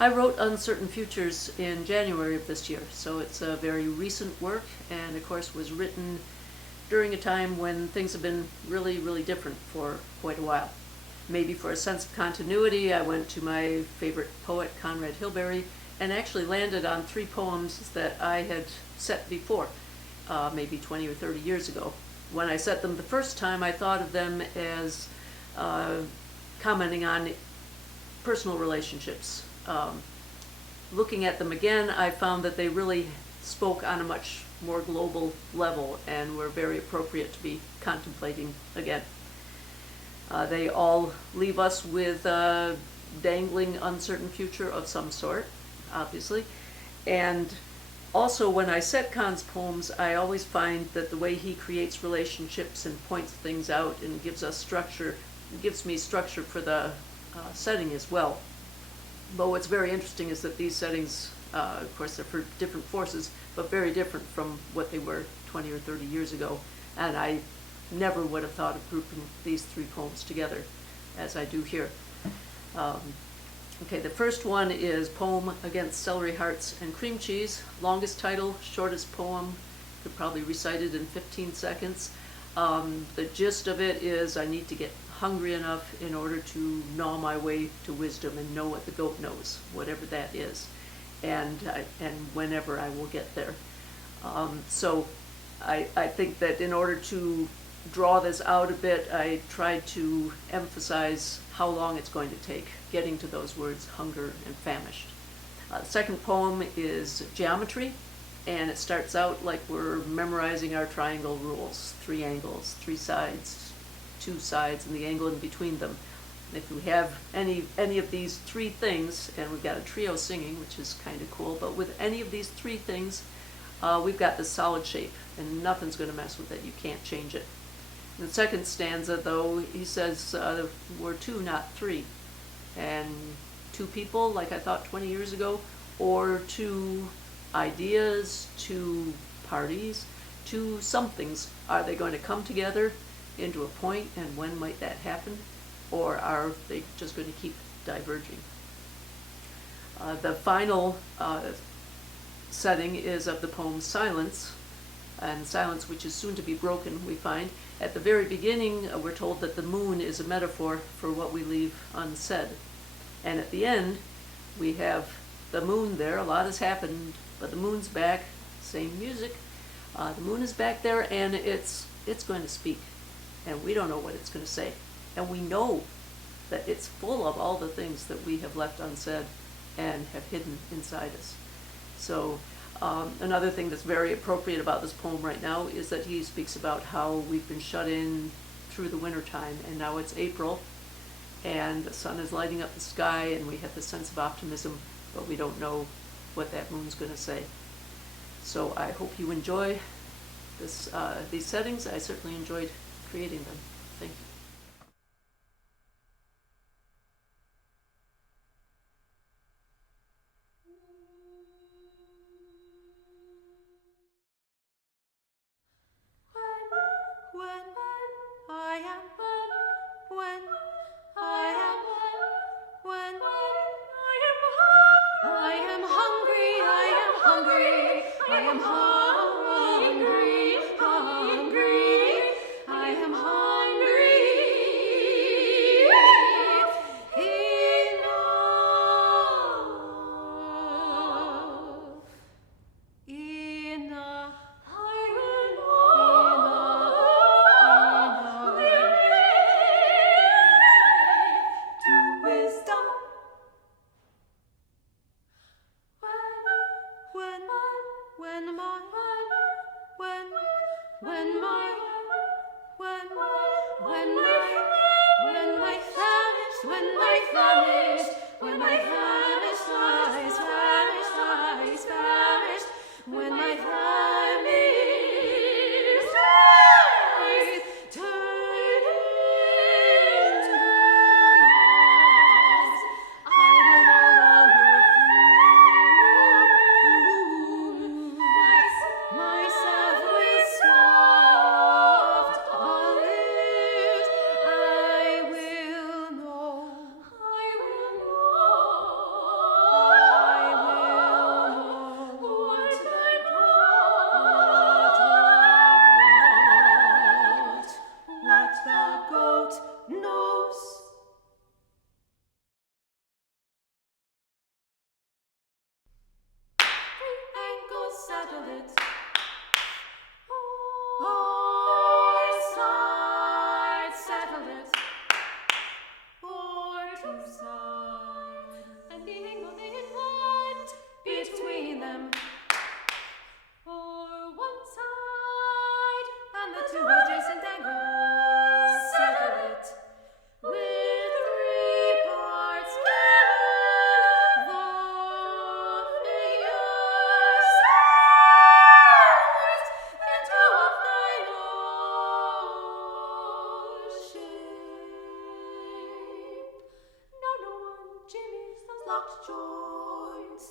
I wrote Uncertain Futures in January of this year, so it's a very recent work, and of course was written during a time when things have been really, really different for quite a while. Maybe for a sense of continuity, I went to my favorite poet, Conrad Hilberry, and actually landed on 3 poems that I had set before, maybe 20 or 30 years ago. When I set them the first time, I thought of them as commenting on personal relationships. Looking at them again, I found that they really spoke on a much more global level and were very appropriate to be contemplating again. They all leave us with a dangling, uncertain future of some sort, obviously. And also, when I set Con's poems, I always find that the way he creates relationships and points things out and gives us structure, gives me structure for the setting as well. But what's very interesting is that these settings, of course, they're for different forces, but very different from what they were 20 or 30 years ago. And I never would have thought of grouping these 3 poems together as I do here. Okay, the first one is Poem Against Celery Hearts and Cream Cheese. Longest title, shortest poem, could probably recite it in 15 seconds. The gist of it is I need to get hungry enough in order to gnaw my way to wisdom and know what the goat knows, whatever that is, and whenever I will get there. So I think that in order to draw this out a bit, I tried to emphasize how long it's going to take getting to those words, hunger and famished. The second poem is Geometry, and it starts out like we're memorizing our triangle rules: 3 angles, 3 sides, 2 sides, and the angle in between them. And if we have any of these 3 things, and we've got a trio singing, which is kind of cool, but with any of these 3 things, we've got this solid shape, and nothing's going to mess with it. You can't change it. In the second stanza, though, he says we're 2, not 3. And 2 people, like I thought 20 years ago, or 2 ideas, 2 parties, 2 somethings. Are they going to come together into a point, and when might that happen? Or are they just going to keep diverging? The final setting is of the poem Silence, and silence which is soon to be broken, we find. At the very beginning, we're told that the moon is a metaphor for what we leave unsaid. And at the end, we have the moon there. A lot has happened, but the moon's back. Same music. The moon is back there, and it's going to speak. And we don't know what it's going to say. And we know that it's full of all the things that we have left unsaid and have hidden inside us. So another thing that's very appropriate about this poem right now is that he speaks about how we've been shut in through the winter time, and now it's April, and the sun is lighting up the sky, and we have this sense of optimism, but we don't know what that moon's going to say. So I hope you enjoy these settings. I certainly enjoyed creating them. Thank you. Myself with stars. settled it. Our side settled it. For two sides, and being nothing it went between them. For one side, and the two adjacent angles settle it. With 3 parts given, the figure soars into a final shape. No, Jimmy's those locked joints.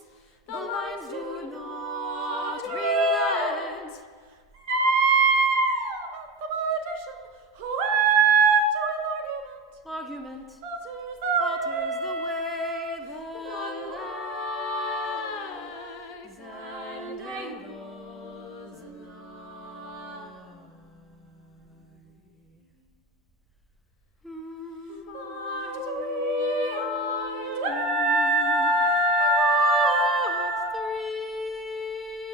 The lines do not relent. No, mathematician, who argument alters the way the legs and angles lie. But we are two, not 3.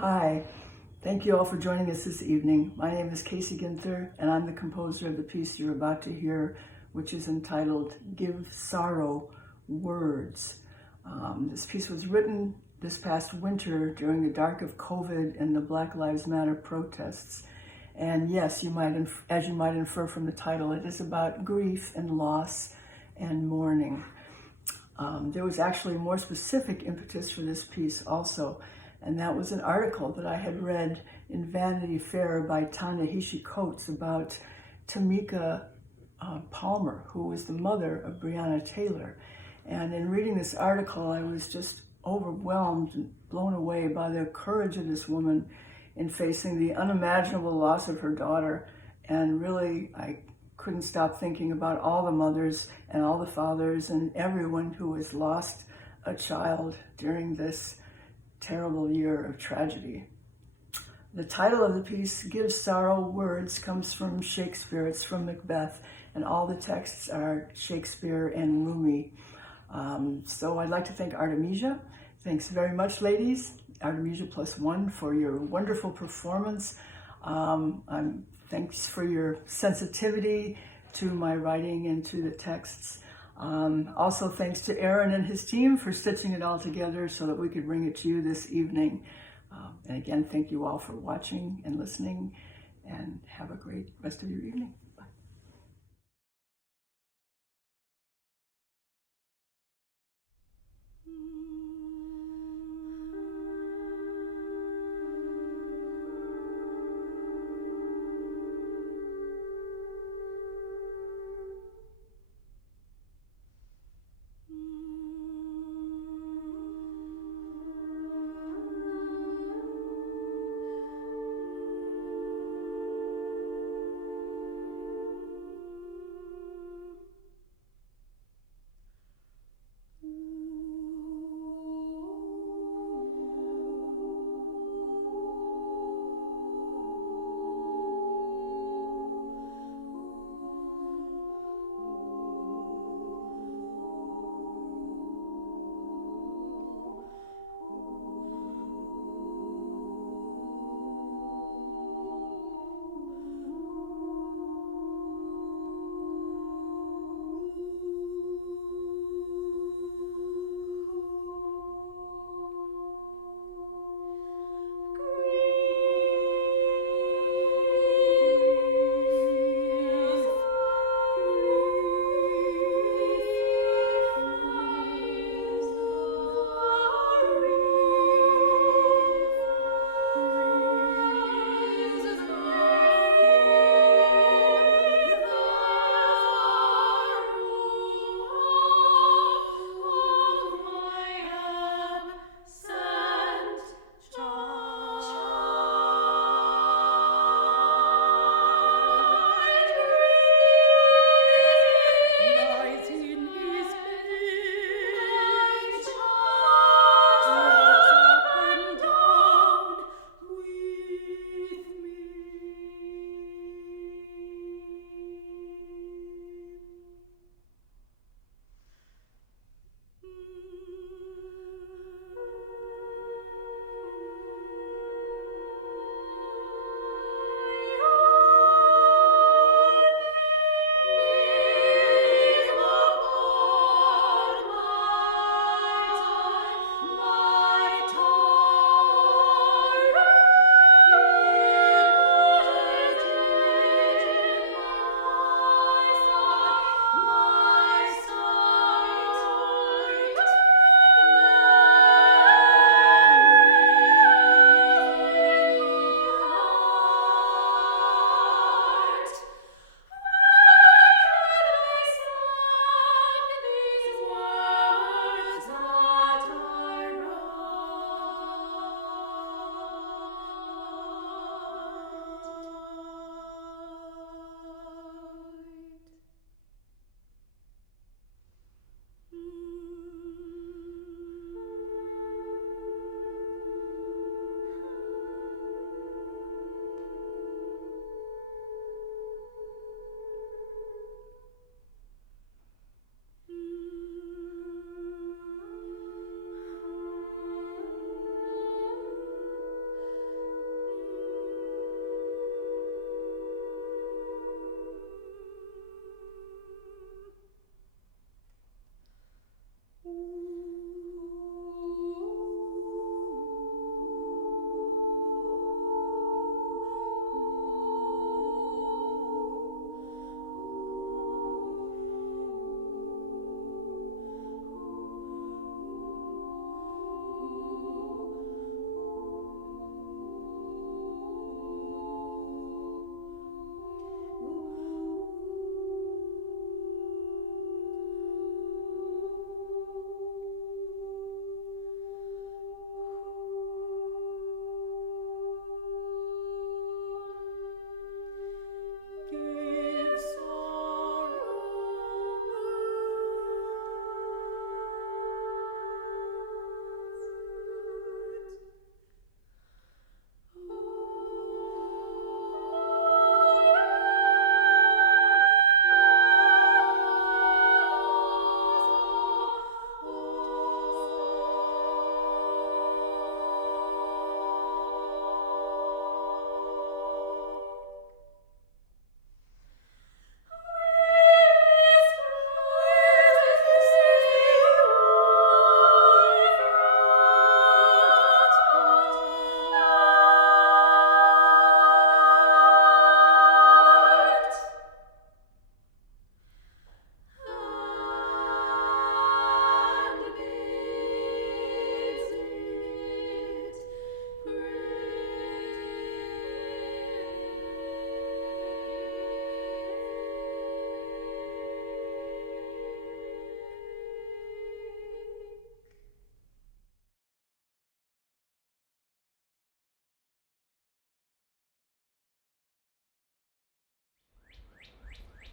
Hi, thank you all for joining us this evening. My name is Casey Ginther, and I'm the composer of the piece you're about to hear, which is entitled Give Sorrow Words. This piece was written this past winter during the dark of COVID and the Black Lives Matter protests. And yes, as you might infer from the title, it is about grief and loss and mourning. There was actually a more specific impetus for this piece also, and that was an article that I had read in Vanity Fair by Ta-Nehisi Coates about Tamika Palmer, who was the mother of Breonna Taylor. And in reading this article, I was just overwhelmed and blown away by the courage of this woman in facing the unimaginable loss of her daughter. And really, I couldn't stop thinking about all the mothers and all the fathers and everyone who has lost a child during this terrible year of tragedy. The title of the piece, Give Sorrow Words, comes from Shakespeare. It's from Macbeth, and all the texts are Shakespeare and Rumi. So I'd like to thank Artemisia. Thanks very much, ladies. Artemisia +1 for your wonderful performance. Thanks for your sensitivity to my writing and to the texts. Also, thanks to Aaron and his team for stitching it all together so that we could bring it to you this evening. And again, thank you all for watching and listening, and have a great rest of your evening. Bye.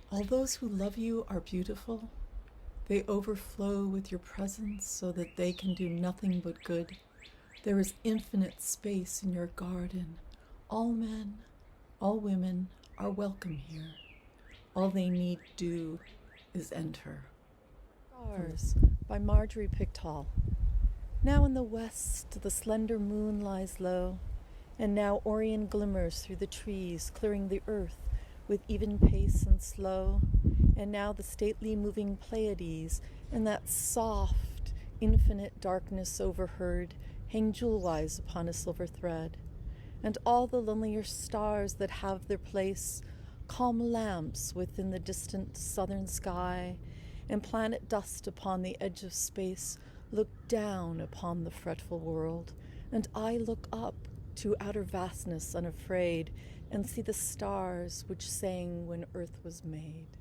All those who love you are beautiful. They overflow with your presence so that they can do nothing but good. There is infinite space in your garden. All men, all women are welcome here. All they need do is enter. Stars by Marjorie Pickthall. Now in the west the slender moon lies low, and now Orion glimmers through the trees, clearing the earth with even pace and slow, and now the stately moving Pleiades, in that soft, infinite darkness overheard, hang jewel-wise upon a silver thread, and all the lonelier stars that have their place, calm lamps within the distant southern sky, and planet dust upon the edge of space, look down upon the fretful world, and I look up to outer vastness unafraid, and see the stars which sang when earth was made.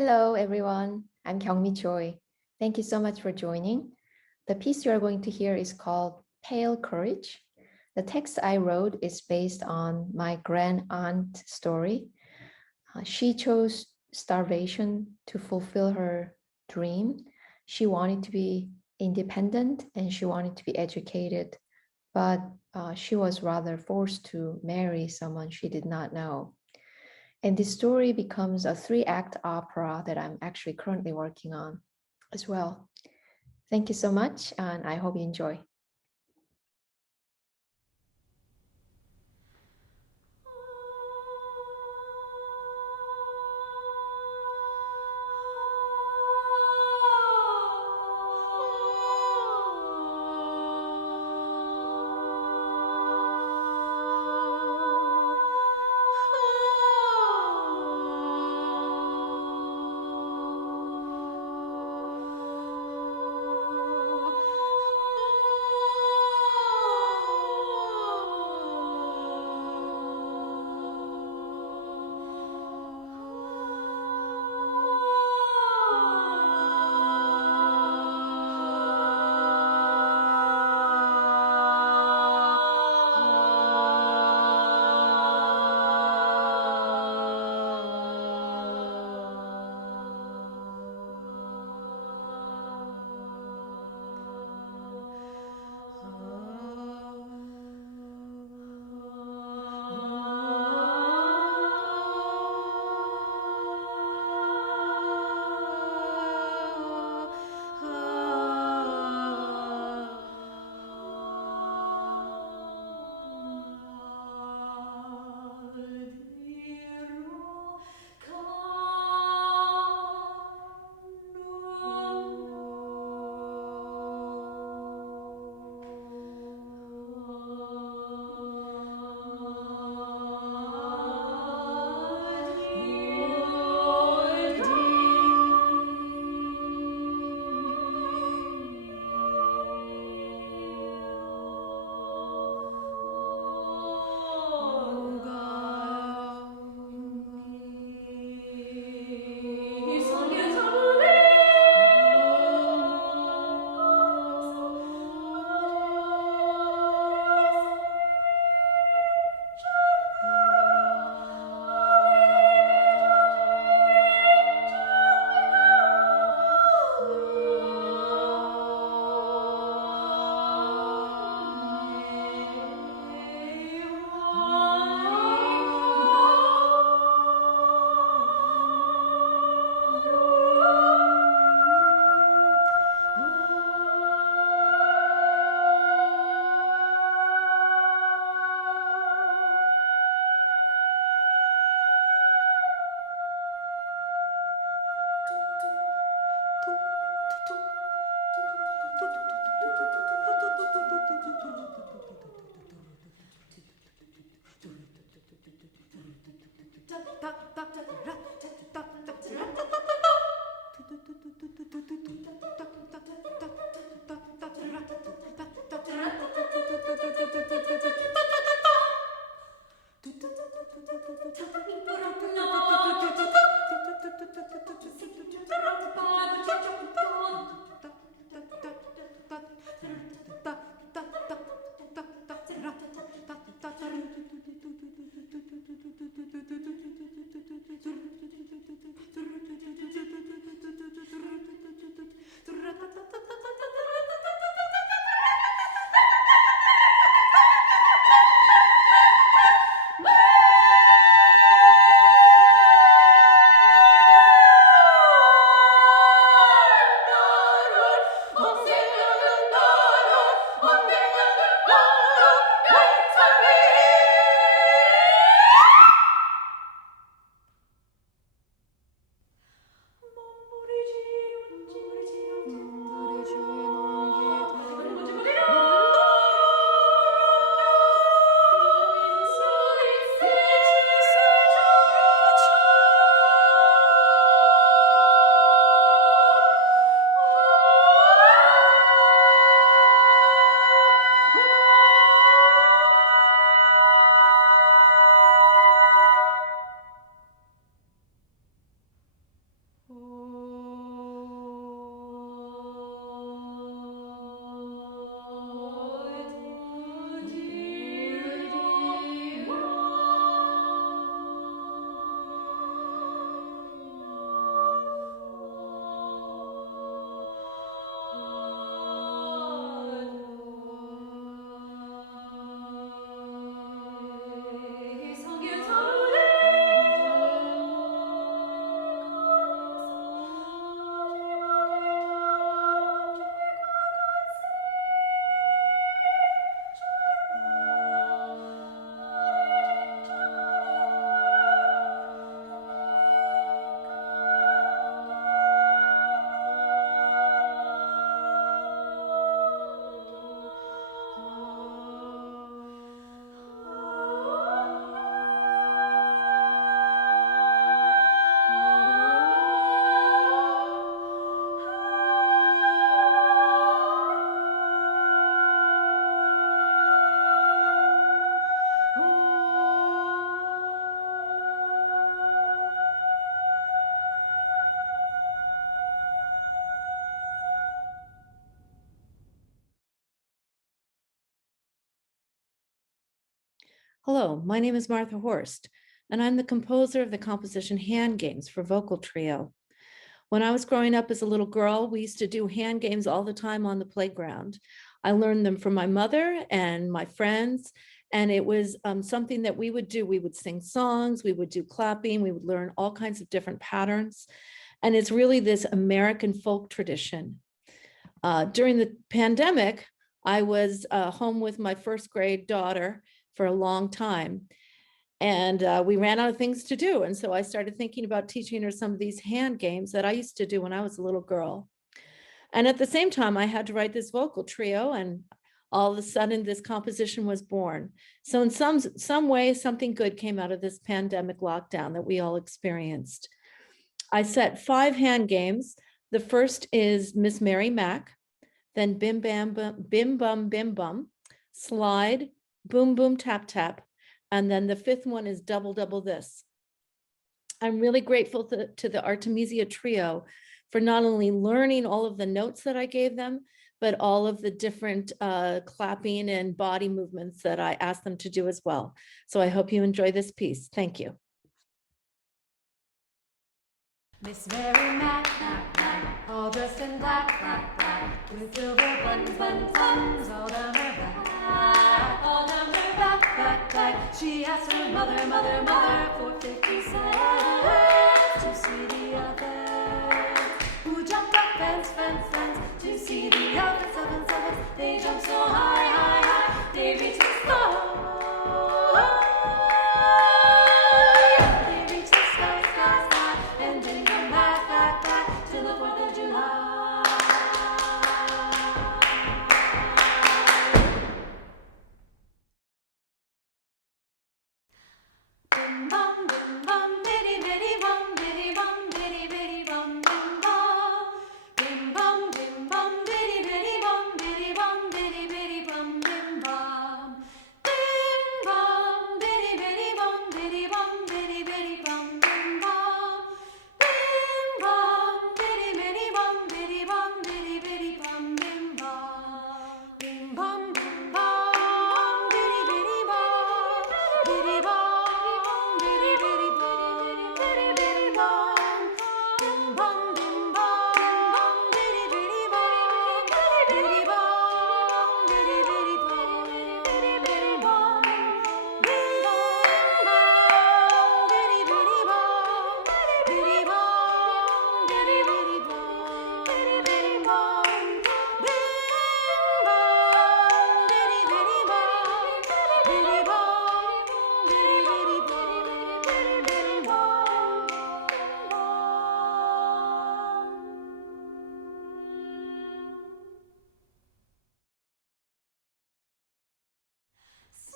Hello, everyone. I'm Kyungmi Choi. Thank you so much for joining. The piece you are going to hear is called Pale Courage. The text I wrote is based on my grand aunt story. She chose starvation to fulfill her dream. She wanted to be independent and she wanted to be educated, but she was rather forced to marry someone she did not know. And this story becomes a 3-act opera that I'm actually currently working on as well. Thank you so much, and I hope you enjoy. Hello, my name is Martha Horst, and I'm the composer of the composition Hand Games for Vocal Trio. When I was growing up as a little girl, we used to do hand games all the time on the playground. I learned them from my mother and my friends, and it was something that we would do. We would sing songs, we would do clapping, we would learn all kinds of different patterns. And it's really this American folk tradition. During the pandemic, I was home with my first grade daughter for a long time. And we ran out of things to do. And so I started thinking about teaching her some of these hand games that I used to do when I was a little girl. And at the same time, I had to write this vocal trio, and all of a sudden this composition was born. So in some way, something good came out of this pandemic lockdown that we all experienced. I set 5 hand games. The first is Miss Mary Mac, then Bim Bam Bim Bum Bim Bum, Slide, Boom Boom Tap Tap, and then the 5th one is Double Double This. I'm really grateful to the Artemisia trio for not only learning all of the notes that I gave them, but all of the different clapping and body movements that I asked them to do as well. So I hope you enjoy this piece. Thank you. Miss Mary Mac, all dressed in black, with silver buttons, buttons all down her back, all down her back. She asked her mother for 50 cents to see the others who jumped up fence, to see the others, sevens. They jumped so high, they reached the sky. They reached the sky, and didn't come back till the 4th of July. Bim bum, bitty bum, bitty bum, bim bum. Bim bum, bitty bum, bitty bum, bim bum. Bim bum, bitty bum, bitty bum, bim bum. Bim bum, bitty bum, bitty bum, bim bum. Bim bum, bitty bum, bitty bum, bitty bum.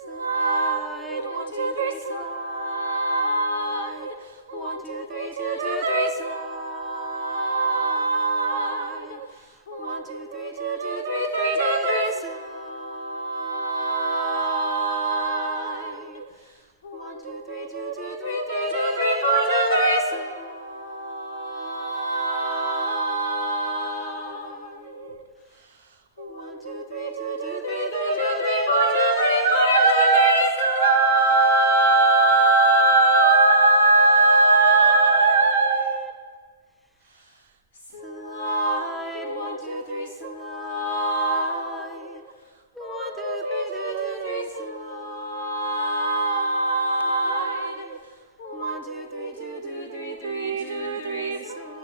Slide, 1, 2, 3, slide. 1, 2, 3, 2, 2, 3, slide. 1, 2, 3, 2, 2, 3, 3, 2, 3, slide. 1, 2, 3, 2, 2, 3, 3, 2, 3, 4, 2, 3, slide. 1, 2, 3, 2, 2, 3, 3, 2, 3, 4, 2, 3, slide. 1, 2, 3, slide. 1, 2, 3, 2, 2, 3, slide. 1, 2, 3, 2, 2, 3, 3, 2, 3, slide.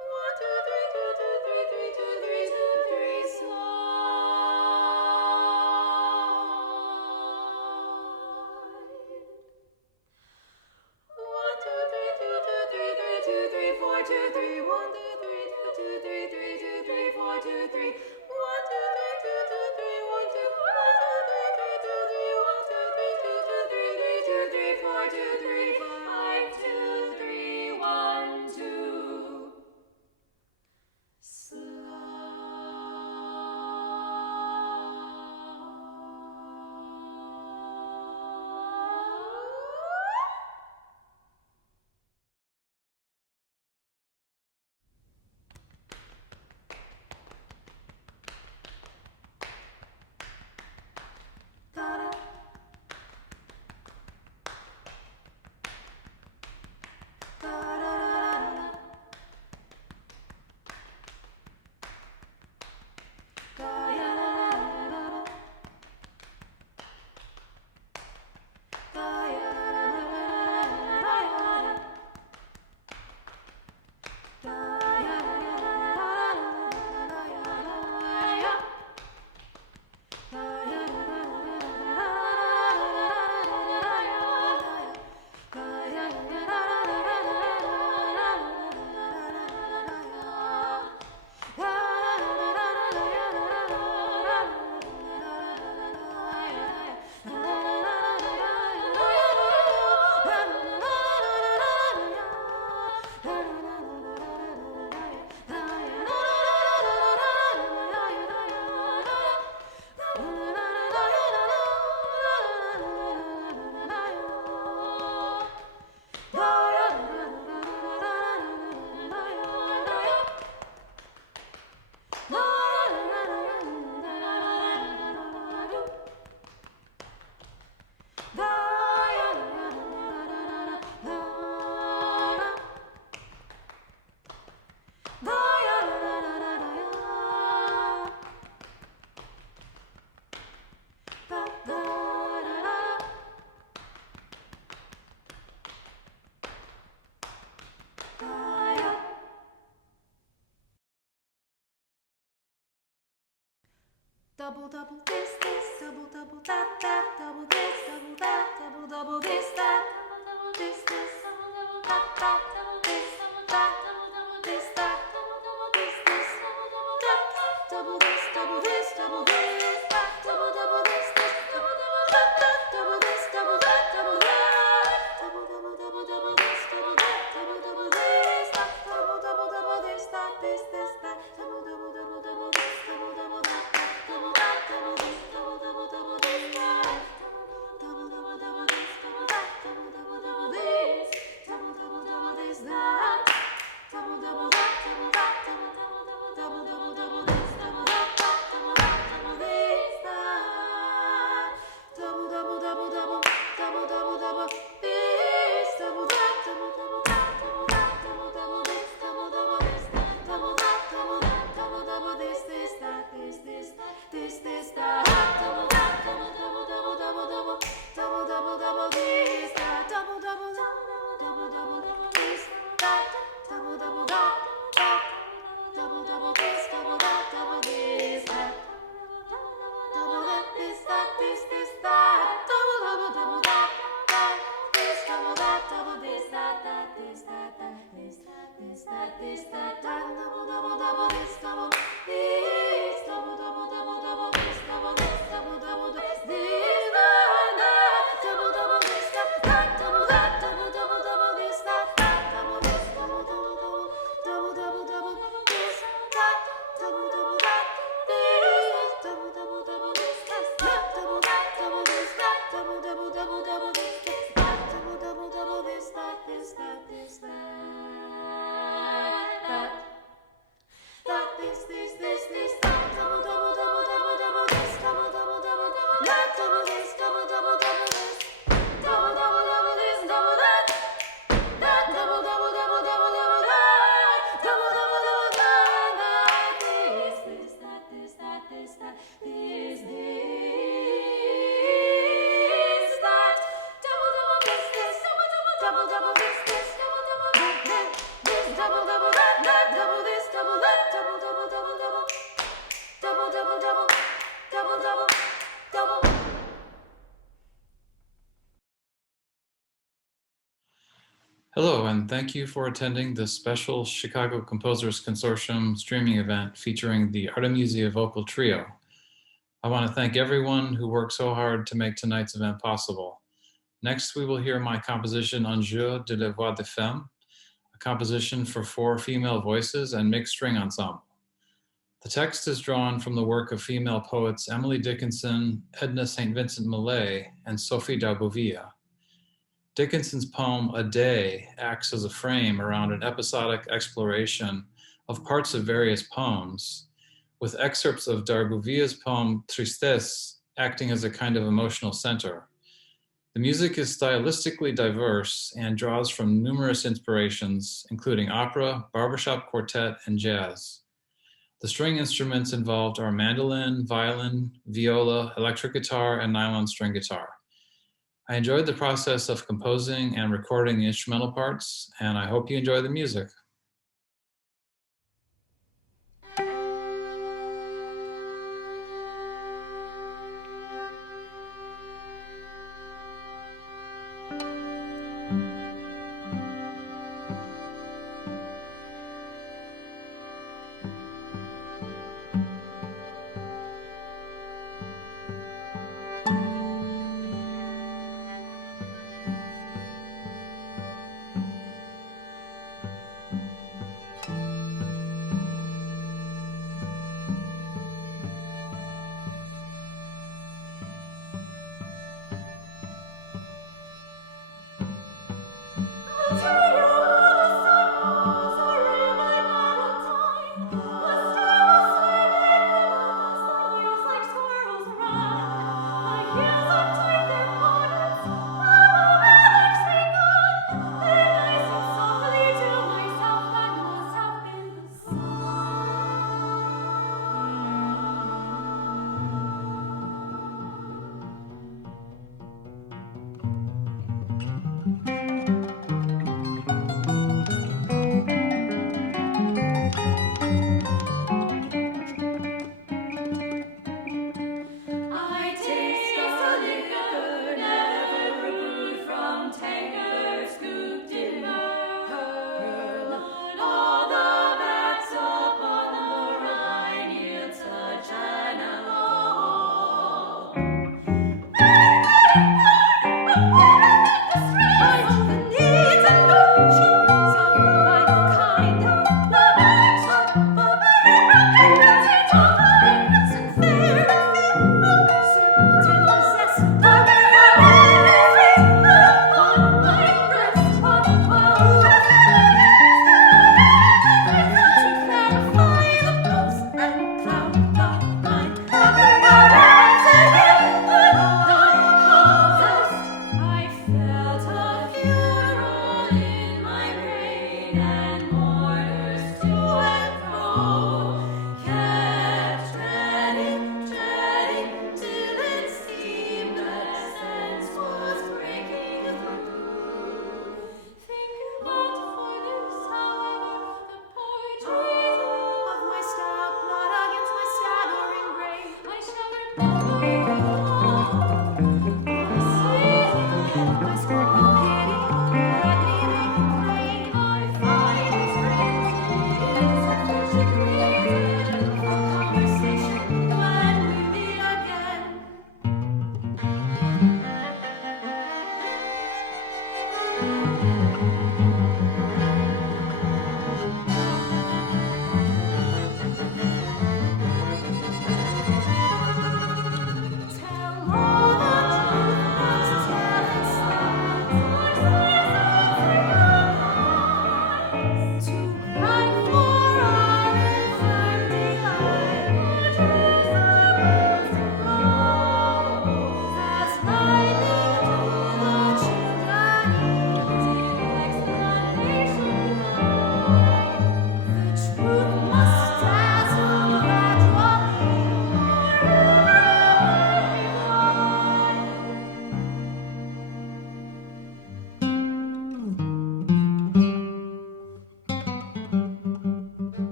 1, 2, 3, 2, 2, 3, 3, 2, 3, 2, 3, slide. 1, 2, 3, 2, 2, 3, 3, 2, 3, 4, 2, 3. 1, 2, 3, 2, 2, 3, 3, 2, 3, 4, 2, 3. 1, 2, 3, 2, 2, 3, 1, 2. 1, 2, 3, 2, 2, 3, 1, 2, 3, 2, 2, 3, 3, 2, 3, 4, 2, 3, 5, 2, 3, 1, 2. Double double this double double that double this double that double double this that double this double double that double this double that double this that double this double double that double this double this double this that double double this double double that double this double that double that double double double double this double that double double this that double double double this that this that double double double double this double double that double that double this double double double this that double double double this double that double double double this double double double this that double double that double that double double double double this double that double that double this that double double double double double double double this double that double double that double that double double this double double this double that double double this that this that double that double double double double double double double double this that double double double double this that double double that double double this double that double this that double that this that this that double double double that this double that double this that this that this that this that double double double this double this double double double double this double double this this that double double this that double that double double double this that double this double double double double double this that double double that this double double double this that double that double this that double double double double this that double double double this that this that this that this that double double double double double this double double double that double this double double double this double double double this double that double double double double double that double double double that this that this that this that this that double double this double double this double double this double double that double this double that double double double double double double double double double double. Hello, and thank you for attending this special Chicago Composers Consortium streaming event featuring the Artemisia Vocal Trio. I want to thank everyone who worked so hard to make tonight's event possible. Next, we will hear my composition Un jeu de devois de femme, a composition for 4 female voices and mixed string ensemble. The text is drawn from the work of female poets Emily Dickinson, Edna St. Vincent Millay, and Sophie Darbouvilliers. Dickinson's poem A Day acts as a frame around an episodic exploration of parts of various poems, with excerpts of Darbouvilliers' poem Tristesse acting as a kind of emotional center. The music is stylistically diverse and draws from numerous inspirations, including opera, barbershop quartet, and jazz. The string instruments involved are mandolin, violin, viola, electric guitar, and nylon string guitar. I enjoyed the process of composing and recording the instrumental parts, and I hope you enjoy the music.